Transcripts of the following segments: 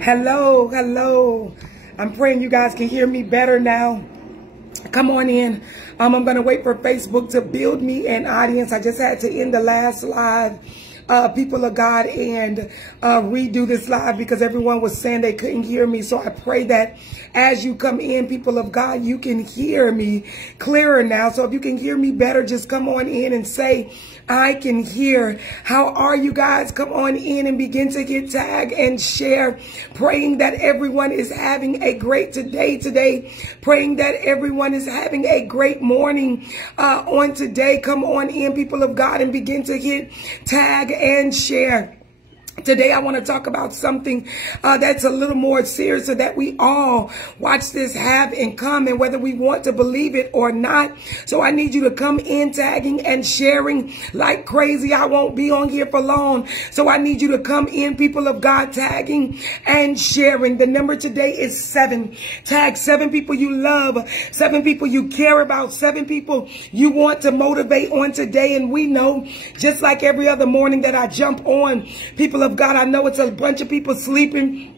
Hello, hello. I'm praying you guys can hear me better now. Come on in. I'm going to wait for Facebook to build me an audience. I just had to end the last live, people of God, and redo this live because everyone was saying they couldn't hear me. So I pray that as you come in, people of God, you can hear me clearer now. So if you can hear me better, just come on in and say, I can hear. How are you guys? Come on in and begin to get tagged and share. Praying that everyone is having a great today. Praying that everyone is having a great morning on today. Come on in, people of God, and begin to hit tag and share. Today, I want to talk about something that's a little more serious so that we all watch this have in common, whether we want to believe it or not. So I need you to come in tagging and sharing like crazy. I won't be on here for long. So I need you to come in, people of God, tagging and sharing. The number today is 7. Tag 7 people you love, 7 people you care about, 7 people you want to motivate on today. And we know, just like every other morning that I jump on, people of God, I know it's a bunch of people sleeping.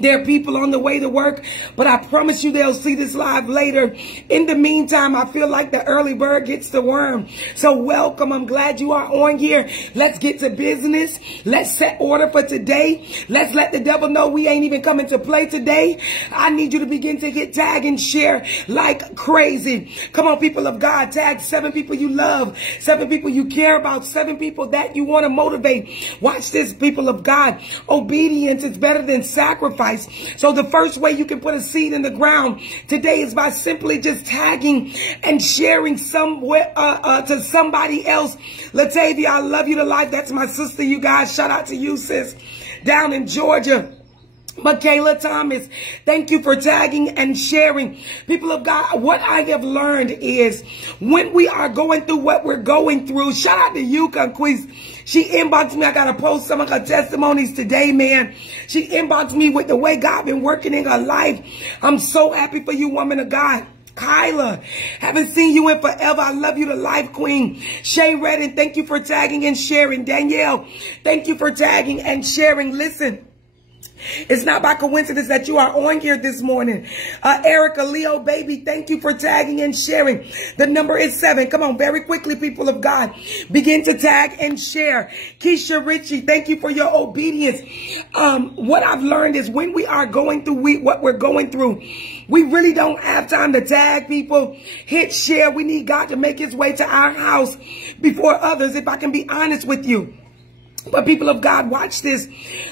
There are people on the way to work, but I promise you they'll see this live later. In the meantime, I feel like the early bird gets the worm. So welcome. I'm glad you are on here. Let's get to business. Let's set order for today. Let's let the devil know we ain't even coming to play today. I need you to begin to get tag and share like crazy. Come on, people of God. Tag 7 people you love, 7 people you care about, 7 people that you want to motivate. Watch this, people of God. Obedience is better than sacrifice. So the first way you can put a seed in the ground today is by simply just tagging and sharing somewhere to somebody else. Latavia, I love you to life. That's my sister, you guys. Shout out to you, sis, down in Georgia. Michaela Thomas, thank you for tagging and sharing. People of God, what I have learned is when we are going through what we're going through, shout out to you, Conquise. She inboxed me. I got to post some of her testimonies today, man. She inboxed me with the way God been working in her life. I'm so happy for you, woman of God. Kyla, haven't seen you in forever. I love you to life, queen. Shay Redden, thank you for tagging and sharing. Danielle, thank you for tagging and sharing. Listen, it's not by coincidence that you are on here this morning. Erica, Leo, baby, thank you for tagging and sharing. The number is 7. Come on, very quickly, people of God. Begin to tag and share. Keisha Ritchie, thank you for your obedience. What I've learned is when we are going through what we're going through, we really don't have time to tag people. Hit share. We need God to make his way to our house before others, if I can be honest with you. But people of God, watch this.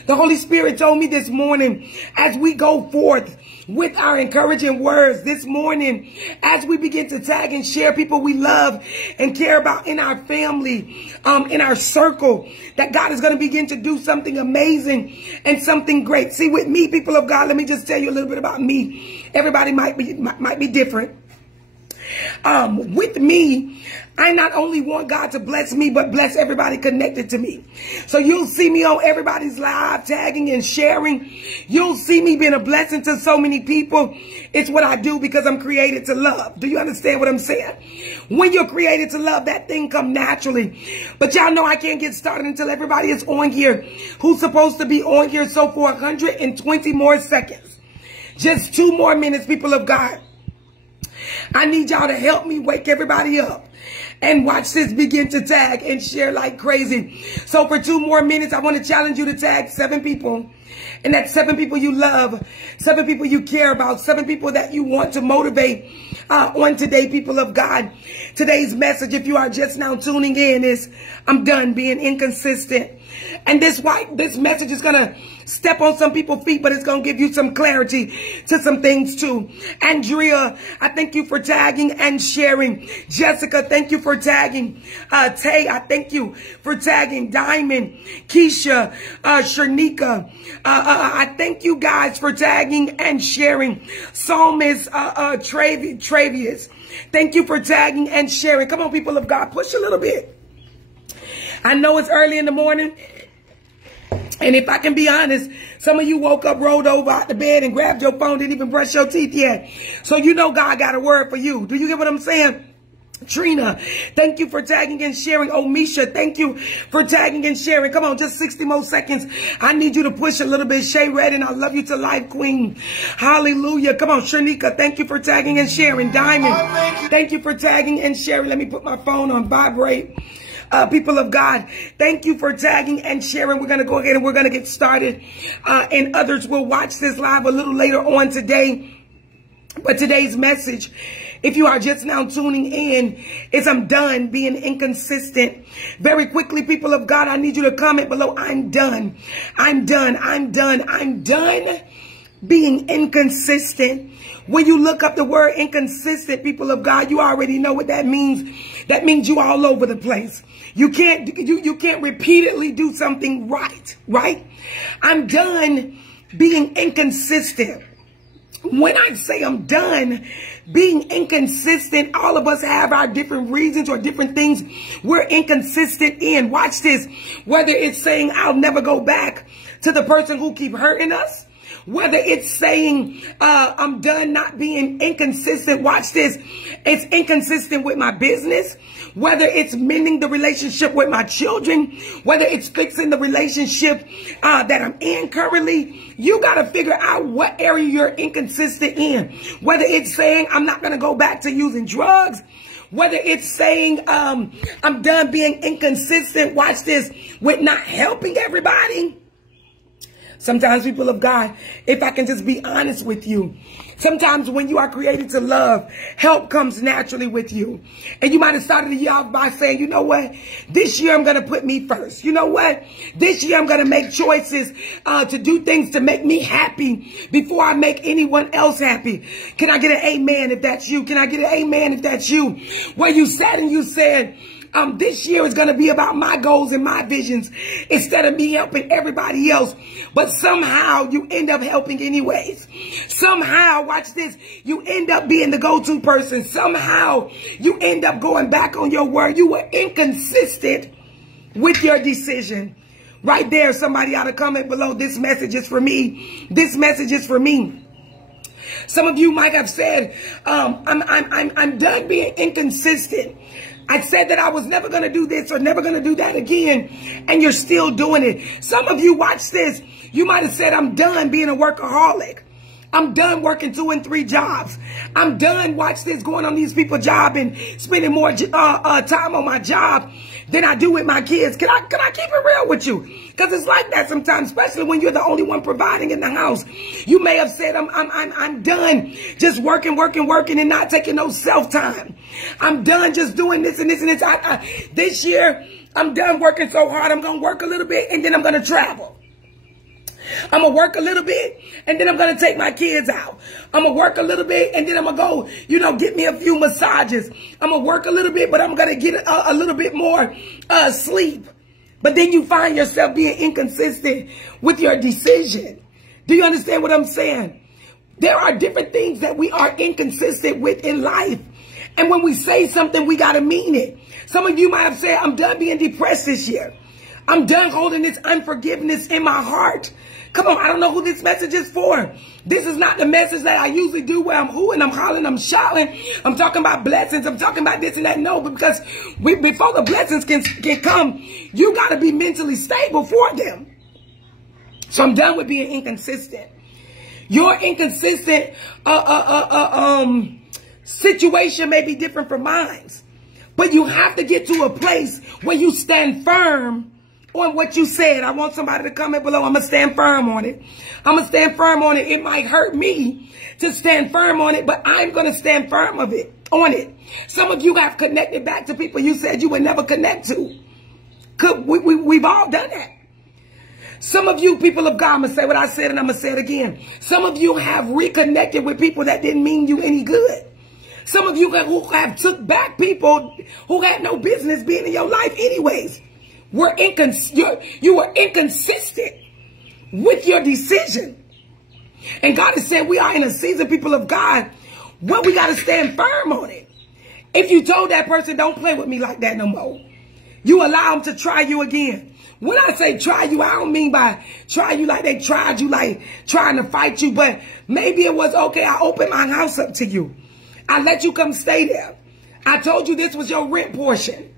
The Holy Spirit told me this morning, as we go forth with our encouraging words this morning, as we begin to tag and share people we love and care about in our family, in our circle, that God is going to begin to do something amazing and something great. See, with me, people of God, let me just tell you a little bit about me. Everybody might be different. With me, I not only want God to bless me, but bless everybody connected to me. So you'll see me on everybody's live, tagging and sharing. You'll see me being a blessing to so many people. It's what I do because I'm created to love. Do you understand what I'm saying? When you're created to love, that thing come naturally. But y'all know I can't get started until everybody is on here who's supposed to be on here. So for 120 more seconds, just 2 more minutes, people of God, I need y'all to help me wake everybody up. And watch this, begin to tag and share like crazy. So for 2 more minutes, I want to challenge you to tag 7 people. And that's 7 people you love, 7 people you care about, 7 people that you want to motivate on today, people of God. Today's message, if you are just now tuning in, is I'm done being inconsistent. And this message is going to step on some people's feet, but it's going to give you some clarity to some things too. Andrea, I thank you for tagging and sharing. Jessica, thank you for tagging. Tay, I thank you for tagging. Diamond, Keisha, Sharnika, I thank you guys for tagging and sharing. Psalmist, Travius, thank you for tagging and sharing. Come on, people of God, push a little bit. I know it's early in the morning. And if I can be honest, some of you woke up, rolled over out the bed and grabbed your phone, didn't even brush your teeth yet. So you know God got a word for you. Do you get what I'm saying? Trina, thank you for tagging and sharing. Oh, Misha, thank you for tagging and sharing. Come on, just 60 more seconds. I need you to push a little bit. Shay Redden, I love you to life, Queen. Hallelujah. Come on, Shanika, thank you for tagging and sharing. Diamond, thank you for tagging and sharing. Let me put my phone on vibrate. People of God, thank you for tagging and sharing. We're going to go ahead and we're going to get started. And others will watch this live a little later on today. But today's message, if you are just now tuning in, is I'm done being inconsistent. Very quickly, people of God, I need you to comment below. I'm done. I'm done. I'm done. I'm done being inconsistent. When you look up the word inconsistent, people of God, you already know what that means. That means you all over the place. You can't repeatedly do something right? I'm done being inconsistent. When I say I'm done being inconsistent, all of us have our different reasons or different things we're inconsistent in. Watch this. Whether it's saying I'll never go back to the person who keep hurting us, whether it's saying I'm done not being inconsistent. Watch this. It's inconsistent with my business. Whether it's mending the relationship with my children, whether it's fixing the relationship that I'm in currently, you got to figure out what area you're inconsistent in. Whether it's saying I'm not going to go back to using drugs, whether it's saying I'm done being inconsistent, watch this, with not helping everybody. Sometimes, people of God, if I can just be honest with you, sometimes when you are created to love, help comes naturally with you. And you might have started the year off by saying, you know what, this year I'm going to put me first. You know what, this year I'm going to make choices to do things to make me happy before I make anyone else happy. Can I get an amen if that's you? Can I get an amen if that's you? Where you sat and you said, this year is going to be about my goals and my visions instead of me helping everybody else. But somehow you end up helping anyways. Somehow, watch this, you end up being the go-to person. Somehow you end up going back on your word. You were inconsistent with your decision. Right there, somebody ought to comment below. This message is for me. This message is for me. Some of you might have said, I'm done being inconsistent. I said that I was never going to do this or never going to do that again, and you're still doing it. Some of you, watch this, you might have said, I'm done being a workaholic. I'm done working 2 and 3 jobs. I'm done, watch this, going on these people's job and spending more time on my job than I do with my kids. Can I keep it real with you? Because it's like that sometimes, especially when you're the only one providing in the house. You may have said, I'm done just working and not taking no self-time. I'm done just doing this and this and this. This year, I'm done working so hard. I'm going to work a little bit and then I'm going to travel. I'm going to work a little bit and then I'm going to take my kids out. I'm going to work a little bit and then I'm going to go, get me a few massages. I'm going to work a little bit, but I'm going to get a little bit more sleep. But then you find yourself being inconsistent with your decision. Do you understand what I'm saying? There are different things that we are inconsistent with in life. And when we say something, we got to mean it. Some of you might have said, I'm done being depressed this year. I'm done holding this unforgiveness in my heart. Come on, I don't know who this message is for. This is not the message that I usually do where I'm hooting, I'm hollering, I'm shouting. I'm talking about blessings. I'm talking about this and that. No, because before the blessings can come, you got to be mentally stable for them. So I'm done with being inconsistent. Your inconsistent situation may be different from mine. But you have to get to a place where you stand firm on what you said. I want somebody to comment below. I'm going to stand firm on it. I'm going to stand firm on it. It might hurt me to stand firm on it, but I'm going to stand firm on it. Some of you have connected back to people you said you would never connect to. We've all done that. Some of you, people of God, I'm going to say what I said and I'm going to say it again. Some of you have reconnected with people that didn't mean you any good. Some of you who have took back people who had no business being in your life anyways. You were inconsistent with your decision. And God is saying we are in a season, people of God, where we got to stand firm on it. If you told that person, don't play with me like that no more, you allow them to try you again. When I say try you, I don't mean by try you like they tried you, like trying to fight you. But maybe it was, okay, I opened my house up to you. I let you come stay there. I told you this was your rent portion.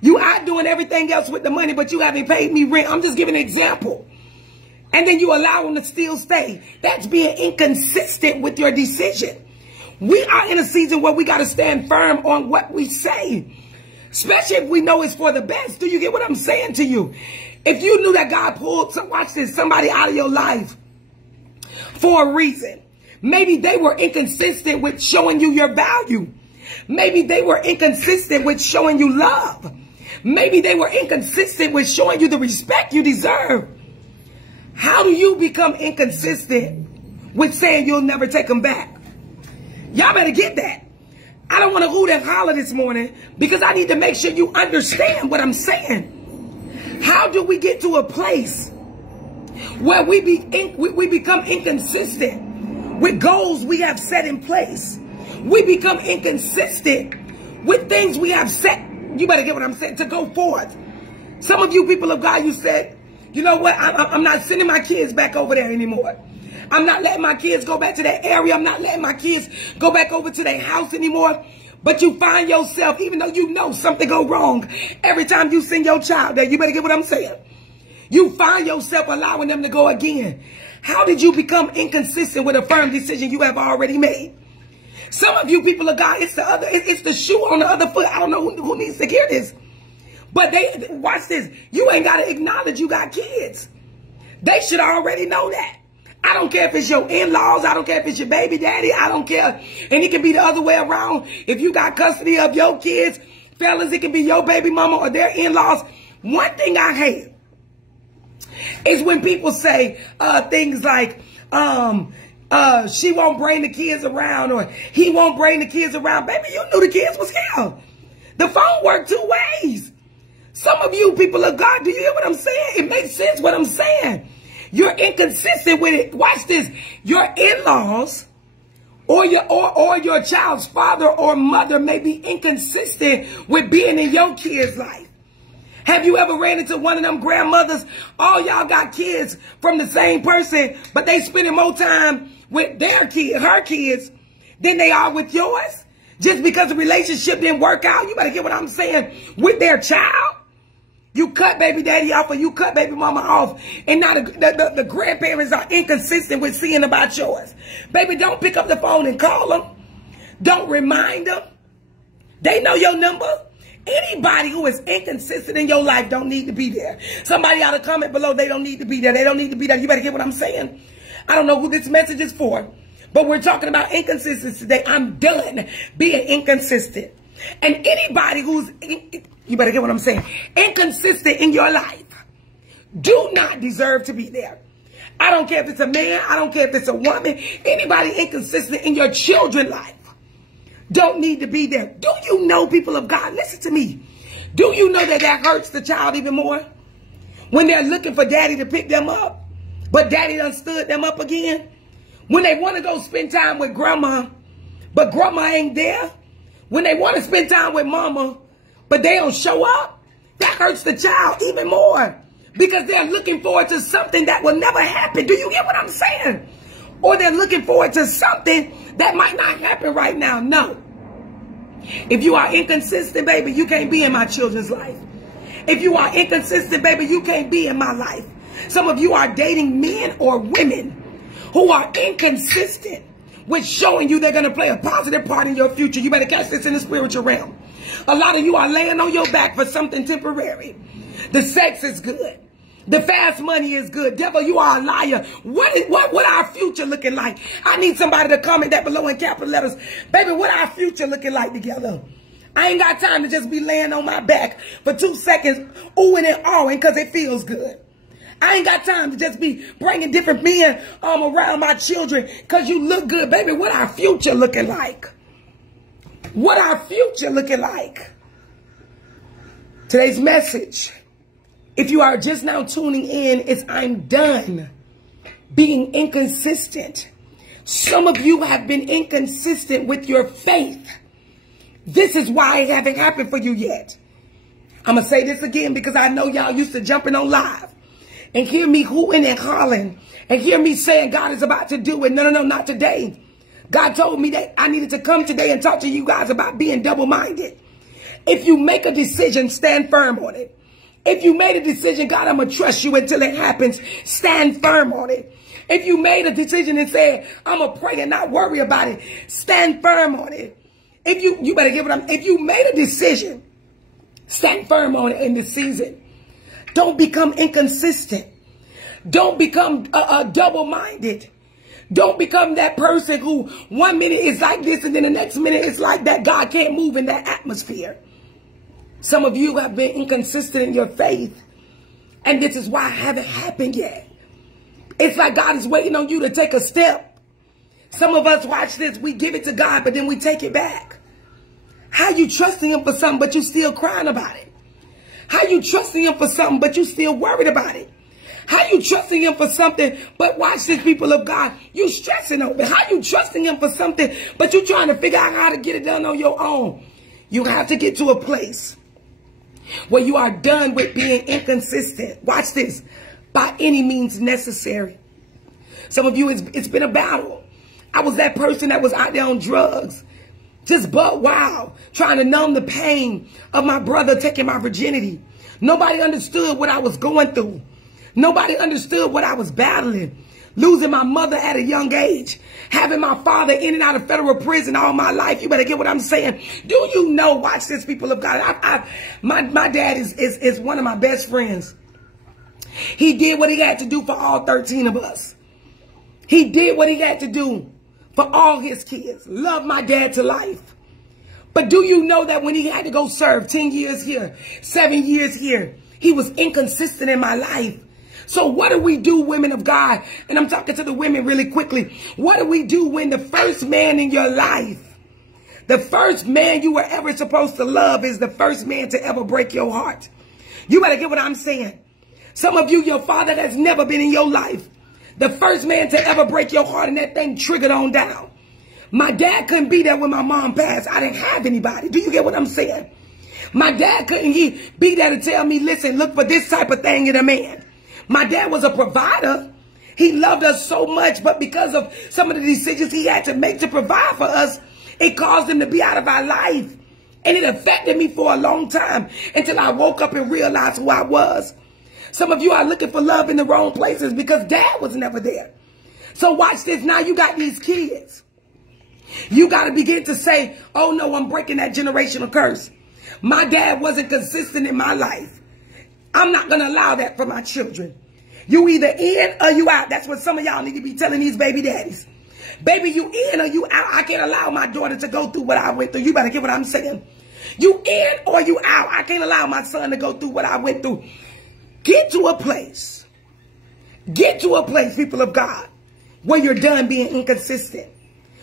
You out doing everything else with the money, but you haven't paid me rent. I'm just giving an example. And then you allow them to still stay. That's being inconsistent with your decision. We are in a season where we got to stand firm on what we say, especially if we know it's for the best. Do you get what I'm saying to you? If you knew that God pulled, watch this, somebody out of your life for a reason, maybe they were inconsistent with showing you your value. Maybe they were inconsistent with showing you love. Maybe they were inconsistent with showing you the respect you deserve. How do you become inconsistent with saying you'll never take them back? Y'all better get that. I don't want to hoot and holler this morning because I need to make sure you understand what I'm saying. How do we get to a place where we become inconsistent with goals we have set in place? We become inconsistent with things we have set. You better get what I'm saying, to go forth. Some of you people of God, you said, you know what? I'm not sending my kids back over there anymore. I'm not letting my kids go back to that area. I'm not letting my kids go back over to their house anymore. But you find yourself, even though you know something go wrong, every time you send your child there, you better get what I'm saying. You find yourself allowing them to go again. How did you become inconsistent with a firm decision you have already made? Some of you people of God, it's the shoe on the other foot. I don't know who needs to hear this. But watch this. You ain't got to acknowledge you got kids. They should already know that. I don't care if it's your in-laws. I don't care if it's your baby daddy. I don't care. And it can be the other way around. If you got custody of your kids, fellas, it can be your baby mama or their in-laws. One thing I hate is when people say things like, she won't bring the kids around, or he won't bring the kids around. Baby, you knew the kids was here. The phone worked two ways. Some of you people of God, do you hear what I'm saying? It makes sense what I'm saying. You're inconsistent with it. Watch this. Your in-laws or your child's father or mother may be inconsistent with being in your kid's life. Have you ever ran into one of them grandmothers? All y'all got kids from the same person, but they spending more time with their kid, her kids, than they are with yours? Just because the relationship didn't work out, you better get what I'm saying, with their child. You cut baby daddy off or you cut baby mama off, and now the grandparents are inconsistent with seeing about yours. Baby, don't pick up the phone and call them. Don't remind them. They know your number. Anybody who is inconsistent in your life don't need to be there. Somebody ought to comment below, they don't need to be there. They don't need to be there. You better get what I'm saying. I don't know who this message is for, but we're talking about inconsistency today. I'm done being inconsistent. And anybody who's, you better get what I'm saying, inconsistent in your life, do not deserve to be there. I don't care if it's a man. I don't care if it's a woman. Anybody inconsistent in your children's life don't need to be there. Do you know, people of God, listen to me. Do you know that hurts the child even more? When they're looking for daddy to pick them up, but daddy done stood them up again. When they want to go spend time with grandma, but grandma ain't there. When they want to spend time with mama, but they don't show up, that hurts the child even more. Because they're looking forward to something that will never happen. Do you get what I'm saying? Or they're looking forward to something that might not happen right now. No. If you are inconsistent, baby, you can't be in my children's life. If you are inconsistent, baby, you can't be in my life. Some of you are dating men or women who are inconsistent with showing you they're going to play a positive part in your future. You better catch this in the spiritual realm. A lot of you are laying on your back for something temporary. The sex is good. The fast money is good. Devil, you are a liar. What our future looking like? I need somebody to comment that below in capital letters. Baby, what our future looking like together? I ain't got time to just be laying on my back for 2 seconds, oohing and awing because it feels good. I ain't got time to just be bringing different men around my children because you look good. Baby, what our future looking like? What our future looking like? Today's message, if you are just now tuning in, is I'm done being inconsistent. Some of you have been inconsistent with your faith. This is why it hasn't happened for you yet. I'm going to say this again because I know y'all used to jumping on live and hear me hooting and hollering and hear me saying God is about to do it. No, not today. God told me that I needed to come today and talk to you guys about being double-minded. If you make a decision, stand firm on it. If you made a decision, God, I'm going to trust you until it happens, stand firm on it. If you made a decision and said, I'm going to pray and not worry about it, stand firm on it. If you better give it, if you made a decision, stand firm on it in this season. Don't become inconsistent. Don't become double-minded. Don't become that person who 1 minute is like this and then the next minute it's like that. God can't move in that atmosphere. Some of you have been inconsistent in your faith, and this is why it hasn't happened yet. It's like God is waiting on you to take a step. Some of us, watch this, we give it to God, but then we take it back. How you trusting him for something, but you still crying about it? How you trusting him for something, but you still worried about it? How you trusting him for something, but watch this, people of God, you stressing over it? How you trusting him for something, but you trying to figure out how to get it done on your own? You have to get to a place where you are done with being inconsistent. Watch this. By any means necessary. Some of you, it's been a battle. I was that person that was out there on drugs. Just butt wild. Trying to numb the pain of my brother taking my virginity. Nobody understood what I was going through. Nobody understood what I was battling. Losing my mother at a young age. Having my father in and out of federal prison all my life. You better get what I'm saying. Do you know, watch this, people of God. My dad is one of my best friends. He did what he had to do for all 13 of us. He did what he had to do for all his kids. Love my dad to life. But do you know that when he had to go serve 10 years here, 7 years here, he was inconsistent in my life. So what do we do, women of God? And I'm talking to the women really quickly. What do we do when the first man in your life, the first man you were ever supposed to love is the first man to ever break your heart? You better get what I'm saying. Some of you, your father has never been in your life. The first man to ever break your heart, and that thing triggered on down. My dad couldn't be there when my mom passed. I didn't have anybody. Do you get what I'm saying? My dad couldn't be there to tell me, listen, look for this type of thing in a man. My dad was a provider. He loved us so much, but because of some of the decisions he had to make to provide for us, it caused him to be out of our life. And it affected me for a long time until I woke up and realized who I was. Some of you are looking for love in the wrong places because dad was never there. So watch this. Now you got these kids. You got to begin to say, oh no, I'm breaking that generational curse. My dad wasn't consistent in my life. I'm not going to allow that for my children. You either in or you out. That's what some of y'all need to be telling these baby daddies. Baby, you in or you out. I can't allow my daughter to go through what I went through. You better get what I'm saying. You in or you out. I can't allow my son to go through what I went through. Get to a place. Get to a place, people of God, where you're done being inconsistent.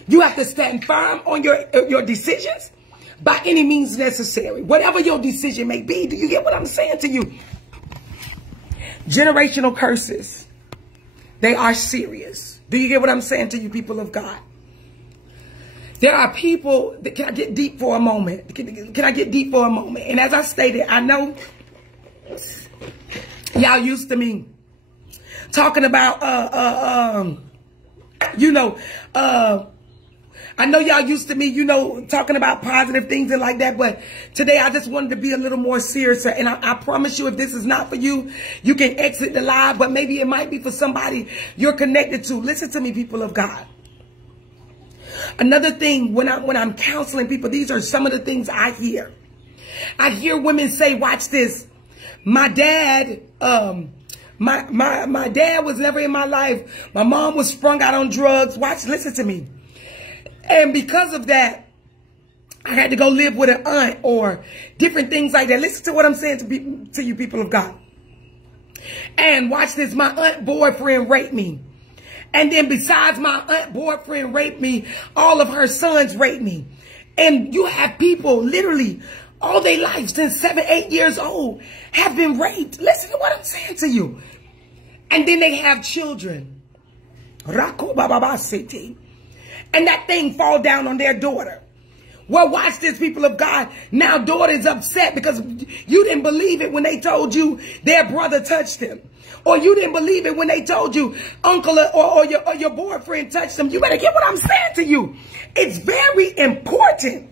You have to stand firm on your decisions by any means necessary. Whatever your decision may be. Do you get what I'm saying to you? Generational curses. They are serious. Do you get what I'm saying to you, people of God? There are people that, can I get deep for a moment? Can I get deep for a moment? And as I stated, I know y'all used to me talking about, I know y'all used to me, talking about positive things and like that. But today I just wanted to be a little more serious. And I promise you, if this is not for you, you can exit the live. But maybe it might be for somebody you're connected to. Listen to me, people of God. Another thing, when I'm counseling people, these are some of the things I hear. I hear women say, watch this. My dad, my dad was never in my life. My mom was sprung out on drugs. Listen to me. And because of that, I had to go live with an aunt or different things like that. Listen to what I'm saying to you, people of God. And watch this. My aunt boyfriend raped me. And then besides my aunt boyfriend raped me, all of her sons raped me. And you have people literally all their life since 7, 8 years old have been raped. Listen to what I'm saying to you. And then they have children. And that thing fall down on their daughter. Well, watch this, people of God. Now daughter's upset because you didn't believe it when they told you their brother touched him. or you didn't believe it when they told you uncle or your boyfriend touched them. You better get what I'm saying to you. It's very important,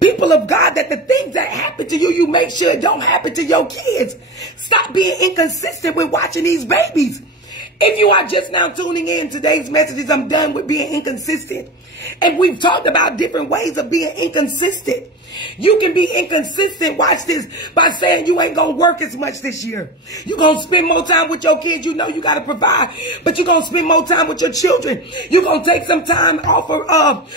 people of God, that the things that happen to you, you make sure it don't happen to your kids. Stop being inconsistent with watching these babies. If you are just now tuning in, today's message is I'm done with being inconsistent. And we've talked about different ways of being inconsistent. You can be inconsistent, watch this, by saying you ain't going to work as much this year. You're going to spend more time with your kids. You know you got to provide, but you're going to spend more time with your children. You're going to take some time off of,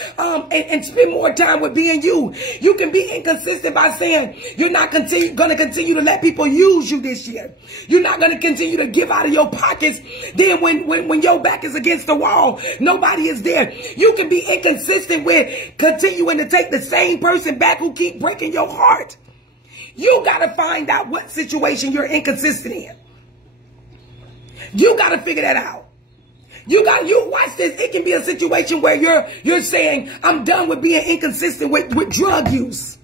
and spend more time with being you. You can be inconsistent by saying you're not going to continue to let people use you this year. You're not going to continue to give out of your pockets. Then when your back is against the wall, nobody is there. You can be inconsistent with continuing to take the same person back who keep breaking your heart. You got to find out what situation you're inconsistent in. You got to figure that out. You watch this. It can be a situation where you're saying, I'm done with being inconsistent with drug use.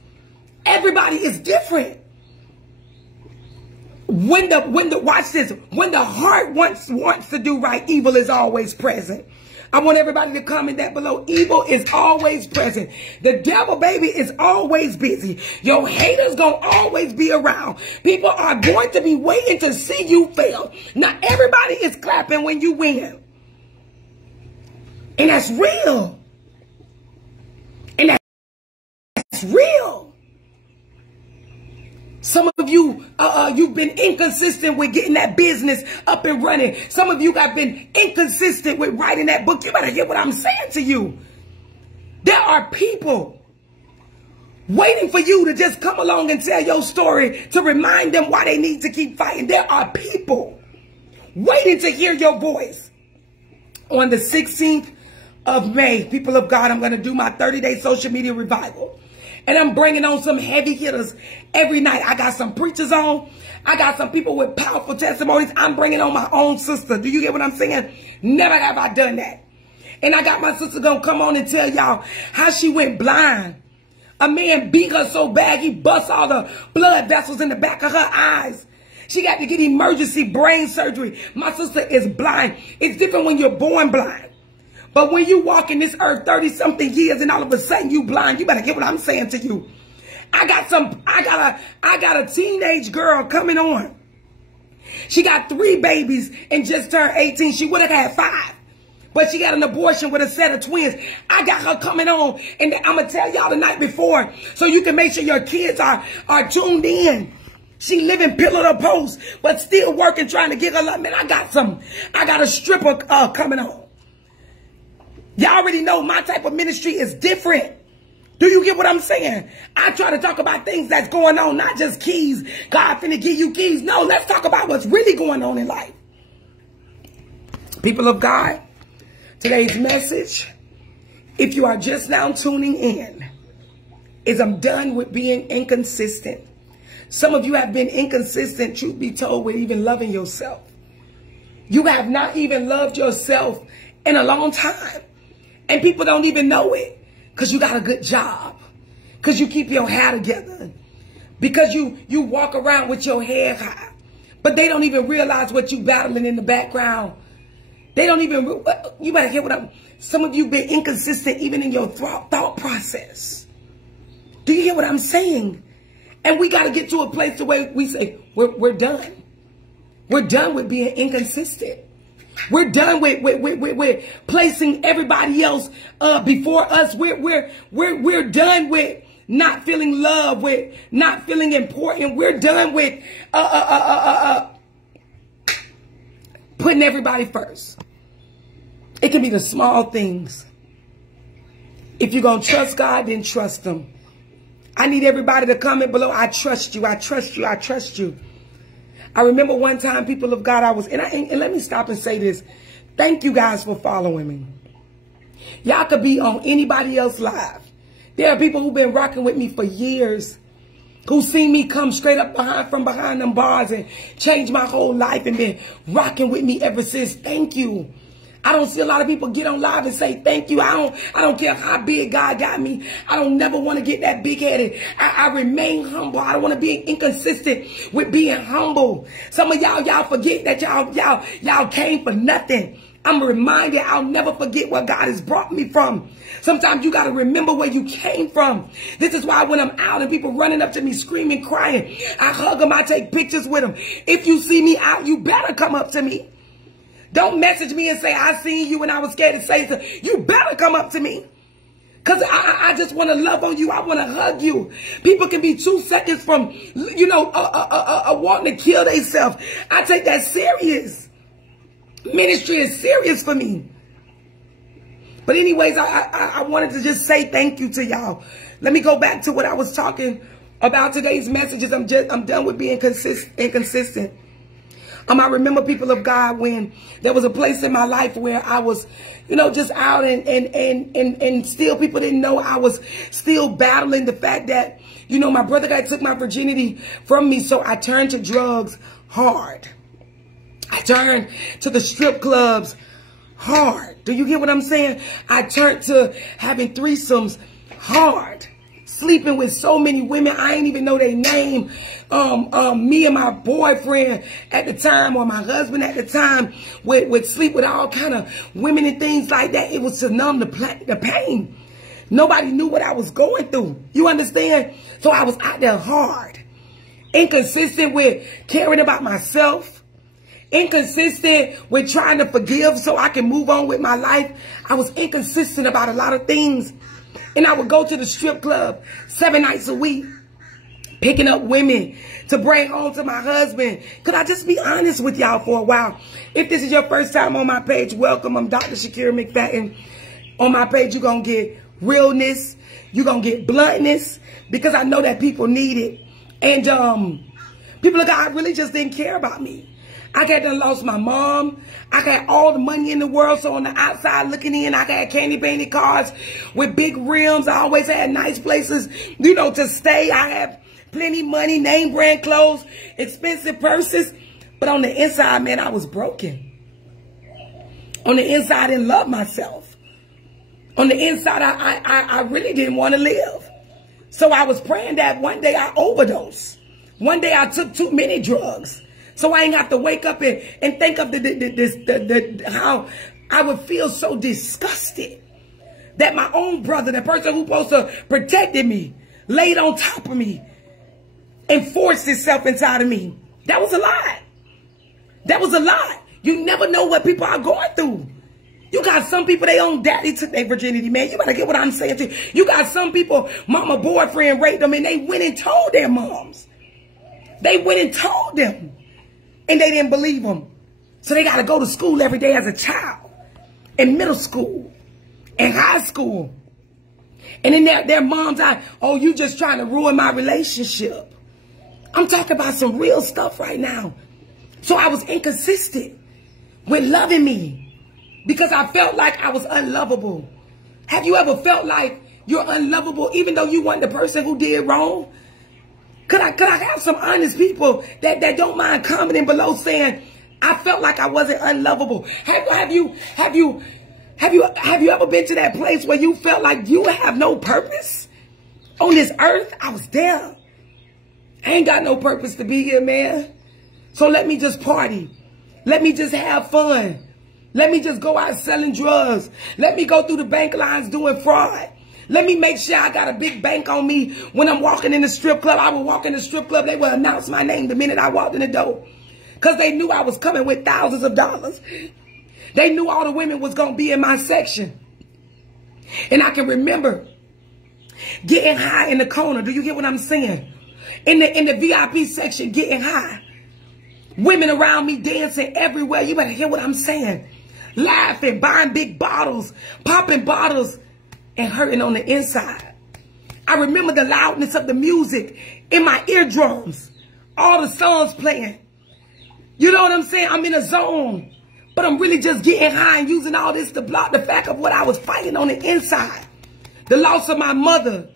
Everybody is different. Watch this. When the heart wants to do right, evil is always present. I want everybody to comment that below. Evil is always present. The devil, baby, is always busy. Your haters gonna always be around. People are going to be waiting to see you fail. Not everybody is clapping when you win. And that's real. And that's real. Some of you, you've been inconsistent with getting that business up and running. Some of you have been inconsistent with writing that book. You better hear what I'm saying to you. There are people waiting for you to just come along and tell your story to remind them why they need to keep fighting. There are people waiting to hear your voice. On the 16th of May, people of God, I'm going to do my 30-day social media revival. And I'm bringing on some heavy hitters every night. I got some preachers on. I got some people with powerful testimonies. I'm bringing on my own sister. Do you get what I'm saying? Never have I done that. And I got my sister going to come on and tell y'all how she went blind. A man beat her so bad, he bust all the blood vessels in the back of her eyes. She got to get emergency brain surgery. My sister is blind. It's different when you're born blind. But when you walk in this earth 30-something years and all of a sudden you blind, you better get what I'm saying to you. I got a teenage girl coming on. She got 3 babies and just turned 18. She would have had 5. But she got an abortion with a set of twins. I got her coming on. And I'm going to tell y'all the night before so you can make sure your kids are tuned in. She living pillar to post, but still working, trying to get her love. Man, I got a stripper coming on. Y'all already know my type of ministry is different. Do you get what I'm saying? I try to talk about things that's going on, not just keys. God finna give you keys. No, let's talk about what's really going on in life. People of God, today's message, if you are just now tuning in, is I'm done with being inconsistent. Some of you have been inconsistent, truth be told, with even loving yourself. You have not even loved yourself in a long time. And people don't even know it because you got a good job, because you keep your hair together, because you walk around with your head high. But they don't even realize what you battling in the background. They don't even, you better hear what I'm, some of you been inconsistent even in your thought process. Do you hear what I'm saying? And we got to get to a place where we say, we're done. We're done with being inconsistent. We're done with placing everybody else before us. We're done with not feeling love, with not feeling important. We're done with putting everybody first. It can be the small things. If you're going to trust God, then trust Him. I need everybody to comment below. I trust you. I trust you. I trust you. I remember one time, people of God, and let me stop and say this. Thank you guys for following me. Y'all could be on anybody else's live. There are people who've been rocking with me for years, who seen me come straight up from behind them bars and change my whole life and been rocking with me ever since. Thank you. I don't see a lot of people get on live and say thank you. I don't care how big God got me. I don't never want to get that big headed. I remain humble. I don't want to be inconsistent with being humble. Some of y'all forget that y'all came for nothing. I'm reminded I'll never forget where God has brought me from. Sometimes you got to remember where you came from. This is why when I'm out and people running up to me screaming, crying, I hug them, I take pictures with them. If you see me out, you better come up to me. Don't message me and say, I seen you and I was scared to say something. You better come up to me. Because I just want to love on you. I want to hug you. People can be 2 seconds from, wanting to kill themselves. I take that serious. Ministry is serious for me. But anyways, I wanted to just say thank you to y'all. Let me go back to what I was talking about today's messages. I'm done with being inconsistent. I remember, people of God, when there was a place in my life where I was, just out and still people didn't know I was still battling the fact that, my brother guy took my virginity from me. So I turned to drugs hard. I turned to the strip clubs hard. Do you get what I'm saying? I turned to having threesomes hard. Sleeping with so many women, I ain't even know their name. Me and my boyfriend at the time, or my husband at the time, would sleep with all kind of women and things like that. It was to numb the pain. Nobody knew what I was going through. You understand? So I was out there hard. Inconsistent with caring about myself. Inconsistent with trying to forgive so I can move on with my life. I was inconsistent about a lot of things. And I would go to the strip club 7 nights a week, picking up women to bring home to my husband. Could I just be honest with y'all for a while? If this is your first time on my page, welcome. I'm Dr. Shakira McFadden. On my page, you're going to get realness. You're going to get bluntness, because I know that people need it. And people of God really just didn't care about me. I done lost my mom. I got all the money in the world. So on the outside looking in, I got candy painted cars with big rims. I always had nice places, to stay. I had plenty money, name brand clothes, expensive purses. But on the inside, man, I was broken. On the inside, I didn't love myself. On the inside, I really didn't want to live. So I was praying that one day I overdosed. One day I took too many drugs. So I ain't have to wake up and think of how I would feel so disgusted that my own brother, the person who supposed to protected me, laid on top of me and forced itself inside of me. That was a lie. That was a lie. You never know what people are going through. You got some people, they own daddy took their virginity, man. You better get what I'm saying to you. You got some people, mama boyfriend raped them and they went and told their moms. They went and told them. And they didn't believe them. So they got to go to school every day as a child. In middle school. In high school. And then their moms are, oh, you just trying to ruin my relationship. I'm talking about some real stuff right now. So I was inconsistent with loving me. Because I felt like I was unlovable. Have you ever felt like you're unlovable even though you weren't the person who did wrong? Could I have some honest people that don't mind commenting below saying, I felt like I wasn't unlovable? Have you ever been to that place where you felt like you have no purpose on this earth? I was there. I ain't got no purpose to be here, man. So let me just party. Let me just have fun. Let me just go out selling drugs. Let me go through the bank lines doing fraud. Let me make sure I got a big bank on me when I'm walking in the strip club. I would walk in the strip club. They would announce my name the minute I walked in the door. Because they knew I was coming with thousands of dollars. They knew all the women was going to be in my section. And I can remember getting high in the corner. Do you get what I'm saying? In the VIP section, getting high. Women around me dancing everywhere. You better hear what I'm saying. Laughing, buying big bottles, popping bottles. And hurting on the inside. I remember the loudness of the music in my eardrums. All the songs playing. You know what I'm saying? I'm in a zone. But I'm really just getting high and using all this to block the fact of what I was fighting on the inside. The loss of my mother.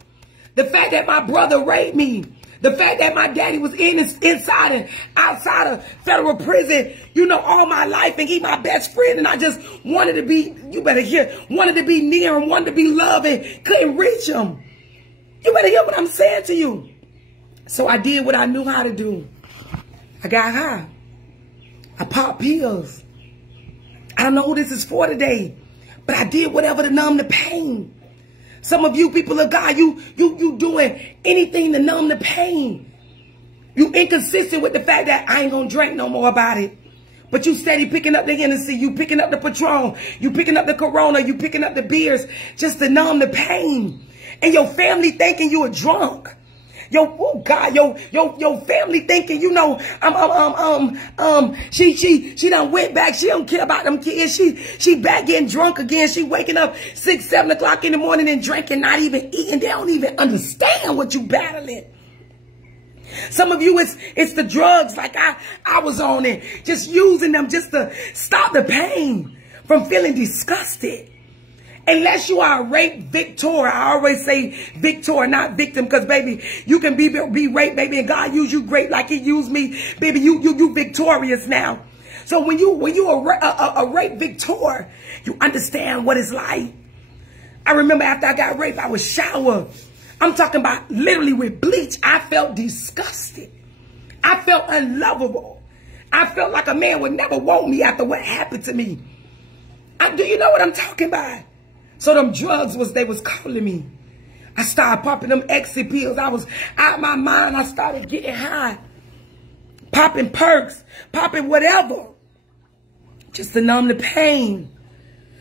The fact that my brother raped me. The fact that my daddy was inside and outside of federal prison, you know, all my life, and he my best friend, and I just wanted to be, you better hear, wanted to be near him, wanted to be loved, and couldn't reach him. You better hear what I'm saying to you. So I did what I knew how to do. I got high. I popped pills. I don't know who this is for today, but I did whatever to numb the pain. Some of you people of God, you doing anything to numb the pain. You inconsistent with the fact that I ain't gonna drink no more about it. But you steady picking up the Hennessy, you picking up the Patron, you picking up the Corona, you picking up the beers just to numb the pain. And your family thinking you a drunk. Oh God, your family thinking, you know, she done went back. She don't care about them kids. She back getting drunk again. She waking up 6, 7 o'clock in the morning and drinking, not even eating. They don't even understand what you battling. Some of you, it's the drugs like I was on it, just using them just to stop the pain from feeling disgusted. Unless you are a rape victor, I always say victor, not victim, because baby, you can be raped, baby, and God used you great like He used me, baby. You victorious now. So when you a rape victor, you understand what it's like. I remember after I got raped, I would shower. I'm talking about literally with bleach. I felt disgusted. I felt unlovable. I felt like a man would never want me after what happened to me. Do you know what I'm talking about? So them drugs they was calling me. I started popping them exit pills. I was out of my mind. I started getting high. Popping perks, popping whatever. Just to numb the pain.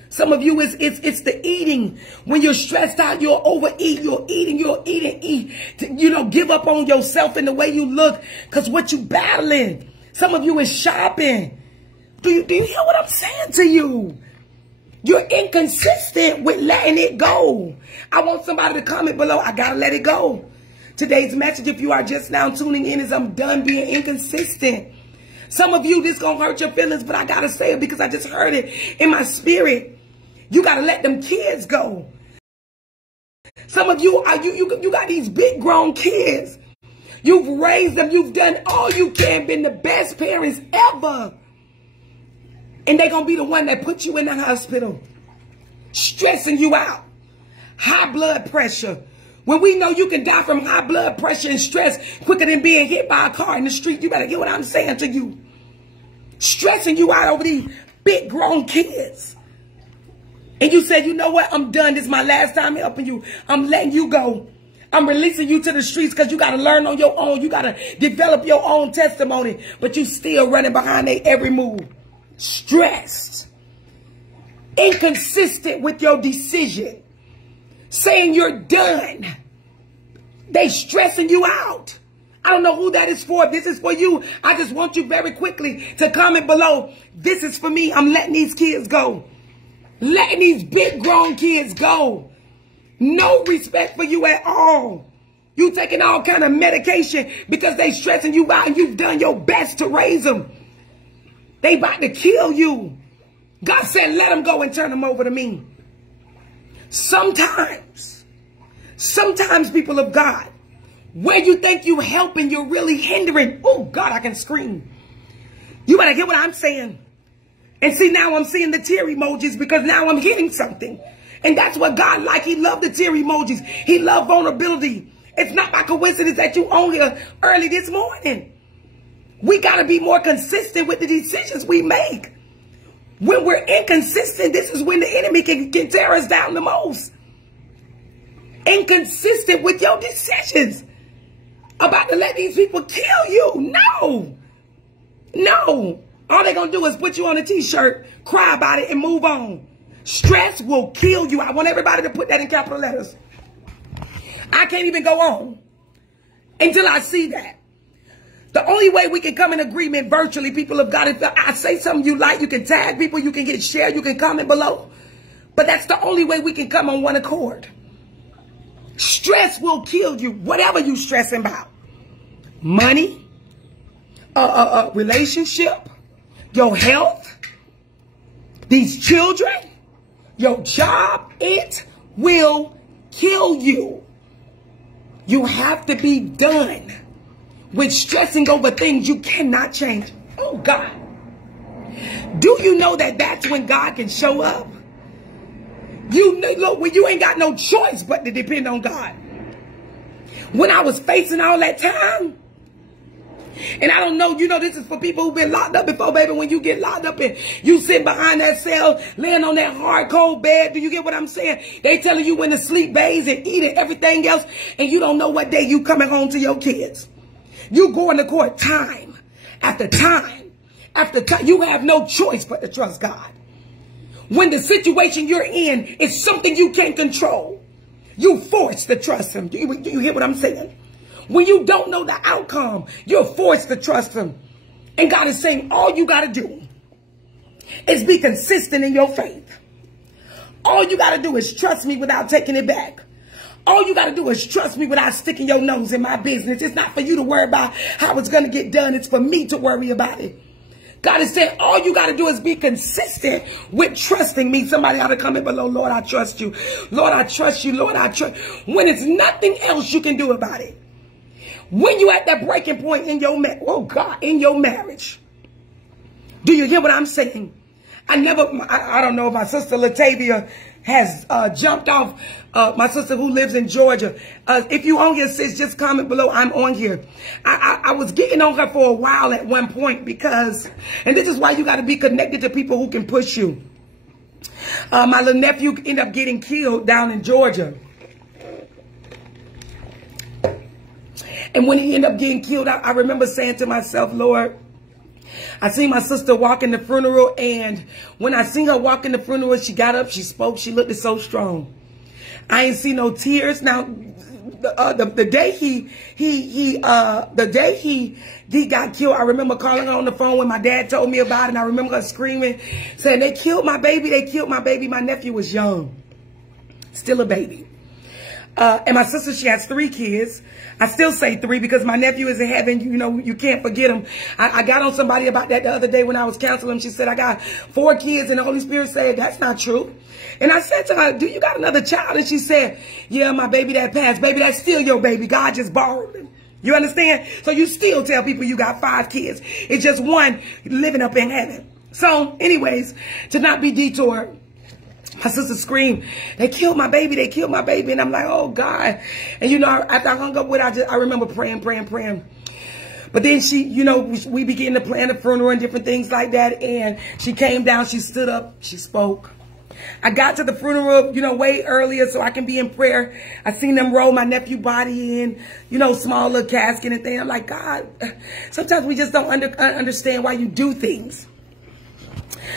Some of you, it's the eating. When you're stressed out, you'll overeat. You'll eat. You know, give up on yourself and the way you look. Because what you battling. Some of you is shopping. Do you hear what I'm saying to you? You're inconsistent with letting it go. I want somebody to comment below. I got to let it go. Today's message, if you are just now tuning in, is I'm done being inconsistent. Some of you, this going to hurt your feelings, but I got to say it because I just heard it in my spirit. You got to let them kids go. Some of you, you got these big grown kids. You've raised them. You've done all you can, been the best parents ever. And they're going to be the one that put you in the hospital, stressing you out. High blood pressure. When we know you can die from high blood pressure and stress quicker than being hit by a car in the street, you better get what I'm saying to you. Stressing you out over these big grown kids. And you said, you know what? I'm done. This is my last time helping you. I'm letting you go. I'm releasing you to the streets because you got to learn on your own. You got to develop your own testimony. But you still running behind their every move. Stressed, inconsistent with your decision, saying you're done. They stressing you out. I don't know who that is for. If this is for you, I just want you very quickly to comment below. This is for me. I'm letting these kids go. Letting these big grown kids go. No respect for you at all. You taking all kind of medication because they stressing you out and you've done your best to raise them. They about to kill you. God said, let them go and turn them over to me. Sometimes people of God, where you think you helping, you're really hindering. Oh, God, I can scream. You better get what I'm saying. And see, now I'm seeing the tear emojis because now I'm hitting something. And that's what God like. He loved the tear emojis. He loved vulnerability. It's not by coincidence that you on here early this morning. We got to be more consistent with the decisions we make. When we're inconsistent, this is when the enemy can tear us down the most. Inconsistent with your decisions. About to let these people kill you. No. No. All they're going to do is put you on a t-shirt, cry about it, and move on. Stress will kill you. I want everybody to put that in capital letters. I can't even go on until I see that. The only way we can come in agreement virtually, people of God, if I say something you like, you can tag people, you can get shared, you can comment below. But that's the only way we can come on one accord. Stress will kill you, whatever you're stressing about. Money, relationship, your health, these children, your job, it will kill you. You have to be done. with stressing over things you cannot change. Oh, God. Do you know that that's when God can show up? Look, when you ain't got no choice but to depend on God. When I was facing all that time, and I don't know, this is for people who've been locked up before, baby. When you get locked up and you sit behind that cell, laying on that hard, cold bed, do you get what I'm saying? They telling you when to sleep, bathe, and eat and everything else, and you don't know what day you coming home to your kids. You going to court time after time after time. You have no choice but to trust God. When the situation you're in is something you can't control, you forced to trust him. Do you hear what I'm saying? When you don't know the outcome, you're forced to trust him. And God is saying, all you got to do is be consistent in your faith. All you got to do is trust me without taking it back. All you got to do is trust me without sticking your nose in my business. It's not for you to worry about how it's going to get done. It's for me to worry about it. God is saying, all you got to do is be consistent with trusting me. Somebody ought to comment below, Lord, I trust you. Lord, I trust you. Lord, I trust. When it's nothing else you can do about it. When you at that breaking point in your in your marriage. Do you hear what I'm saying? I don't know if my sister Latavia has jumped off. My sister who lives in Georgia. If you on here, sis, just comment below. I'm on here. I was getting on her for a while at one point because, and this is why you got to be connected to people who can push you. My little nephew ended up getting killed down in Georgia. And when he ended up getting killed, I remember saying to myself, Lord, I seen my sister walk in the funeral, and when I seen her walk in the funeral, she got up, she spoke, she looked so strong. I ain't see no tears. Now, the day he got killed, I remember calling her on the phone when my dad told me about it, and I remember her screaming, saying, they killed my baby, they killed my baby. My nephew was young, still a baby. And my sister, she has 3 kids. I still say 3 because my nephew is in heaven. You can't forget him. I got on somebody about that the other day when I was counseling. She said, I got 4 kids, and the Holy Spirit said, that's not true. And I said to her, do you got another child? And she said, yeah, my baby that passed. Baby, that's still your baby. God just borrowed him. You understand? So you still tell people you got 5 kids. It's just one living up in heaven. So anyways, to not be detoured, my sister screamed, they killed my baby, they killed my baby. And I'm like, oh, God. And, after I hung up with her, I remember praying. But then we began to plan the funeral and different things like that. And she came down, she stood up, she spoke. I got to the funeral, way earlier so I can be in prayer. I seen them roll my nephew's body in, small little casket and thing. I'm like, God, sometimes we just don't understand why you do things.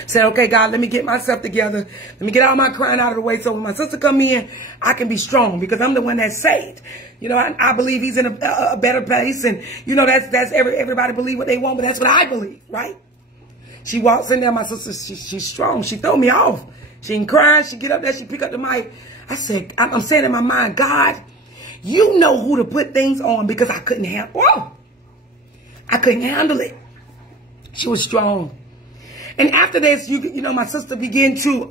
Said, okay, God, let me get myself together. Let me get all my crying out of the way so when my sister come in, I can be strong because I'm the one that's saved. I believe he's in a better place. And, that's everybody believe what they want, but that's what I believe, right? She walks in there, my sister, she's strong. She throw me off. She ain't crying. She get up there, she pick up the mic. I said, I'm saying in my mind, God, you know who to put things on because I couldn't handle it. She was strong. And after this, my sister began to,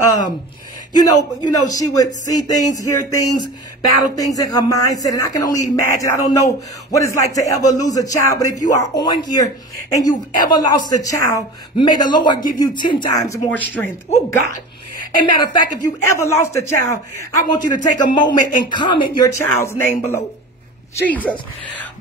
she would see things, hear things, battle things in her mindset. And I can only imagine, I don't know what it's like to ever lose a child. But if you are on here and you've ever lost a child, may the Lord give you 10 times more strength. Oh, God. And matter of fact, if you ever lost a child, I want you to take a moment and comment your child's name below. Jesus.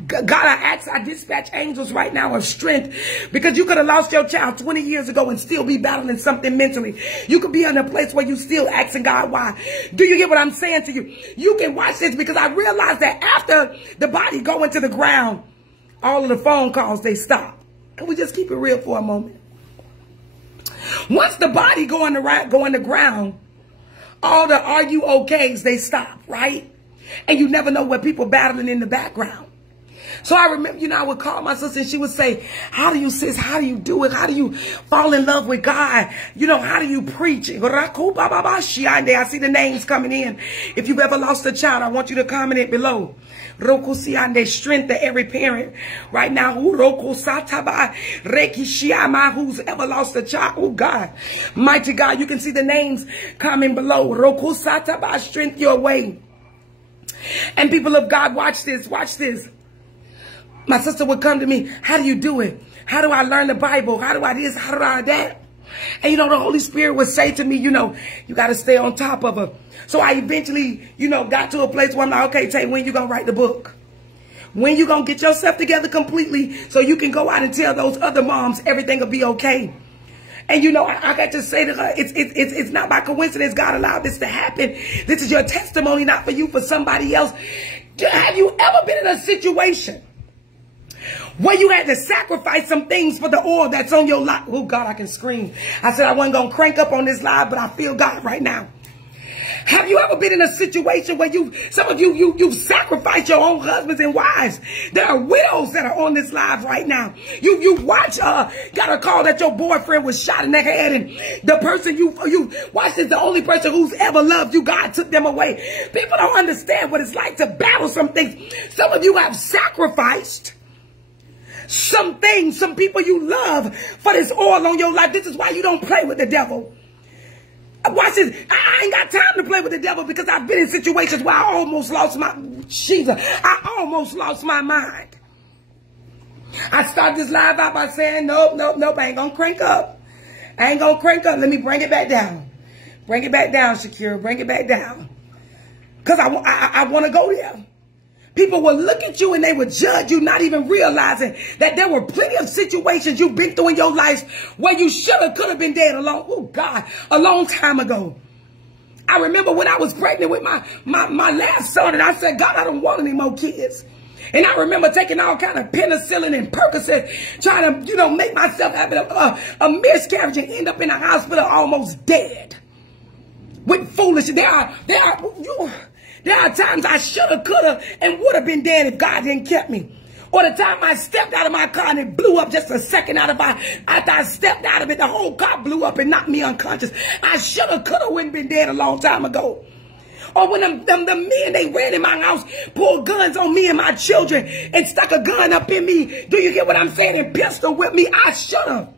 God, I dispatch angels right now of strength because you could have lost your child 20 years ago and still be battling something mentally. You could be in a place where you still asking God why. Do you get what I'm saying to you? You can watch this because I realized that after the body go into the ground, all of the phone calls, they stop. Can we just keep it real for a moment? Once the body go in the ground, all the "are you okays," they stop, right? And you never know what people battling in the background. So I remember, I would call my sister and she would say, how do you, sis, how do you do it? How do you fall in love with God? How do you preach? I see the names coming in. If you've ever lost a child, I want you to comment it below. Strength to every parent right now. Who's ever lost a child? Oh, God. Mighty God, you can see the names coming below. Strength your way. And people of God, watch this. Watch this. My sister would come to me, how do you do it? How do I learn the Bible? How do I this? How do I that? And, you know, the Holy Spirit would say to me, you know, you got to stay on top of her. So I eventually, you know, got to a place where I'm like, okay, Tay, when you going to write the book? When you going to get yourself together completely so you can go out and tell those other moms everything will be okay? And, you know, I got to say to her, it's not by coincidence God allowed this to happen. This is your testimony, not for you, for somebody else. Have you ever been in a situation where you had to sacrifice some things for the oil that's on your life? Oh, God, I can scream. I said I wasn't going to crank up on this live, but I feel God right now. Have you ever been in a situation where some of you sacrificed your own husbands and wives? There are widows that are on this live right now. You got a call that your boyfriend was shot in the head, and the person you watch is the only person who's ever loved you. God took them away. People don't understand what it's like to battle some things. Some of you have sacrificed some things, some people you love for this oil on your life. This is why you don't play with the devil. Watch this. I ain't got time to play with the devil because I've been in situations where I almost lost my mind. I started this live out by saying, nope, I ain't gonna crank up. I ain't gonna crank up. Let me bring it back down. Bring it back down, Shakira. Bring it back down. Because I want to go there. People will look at you and they will judge you, not even realizing that there were plenty of situations you've been through in your life where you should have, could have been dead a long time ago. I remember when I was pregnant with my last son, and I said, God, I don't want any more kids. And I remember taking all kind of penicillin and Percocet, trying to, you know, make myself have a miscarriage and end up in a hospital almost dead. With foolishness. There are times I should have, could have, and would have been dead if God didn't kept me. Or the time I stepped out of my car and it blew up just a second after I stepped out of it, the whole car blew up and knocked me unconscious. I should have, could have, wouldn't been dead a long time ago. Or when the men, they ran in my house, pulled guns on me and my children and stuck a gun up in me. Do you get what I'm saying? And pistol whipped me. I should have,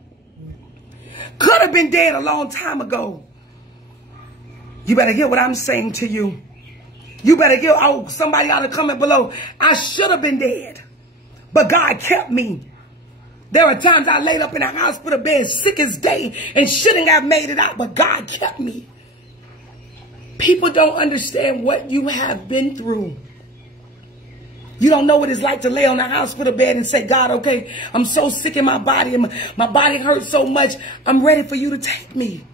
could have been dead a long time ago. You better hear what I'm saying to you. You better hear, oh, somebody ought to comment below. I should have been dead, but God kept me. There are times I laid up in a hospital bed sick as day and shouldn't have made it out, but God kept me. People don't understand what you have been through. You don't know what it's like to lay on a hospital bed and say, God, okay, I'm so sick in my body and my body hurts so much. I'm ready for you to take me.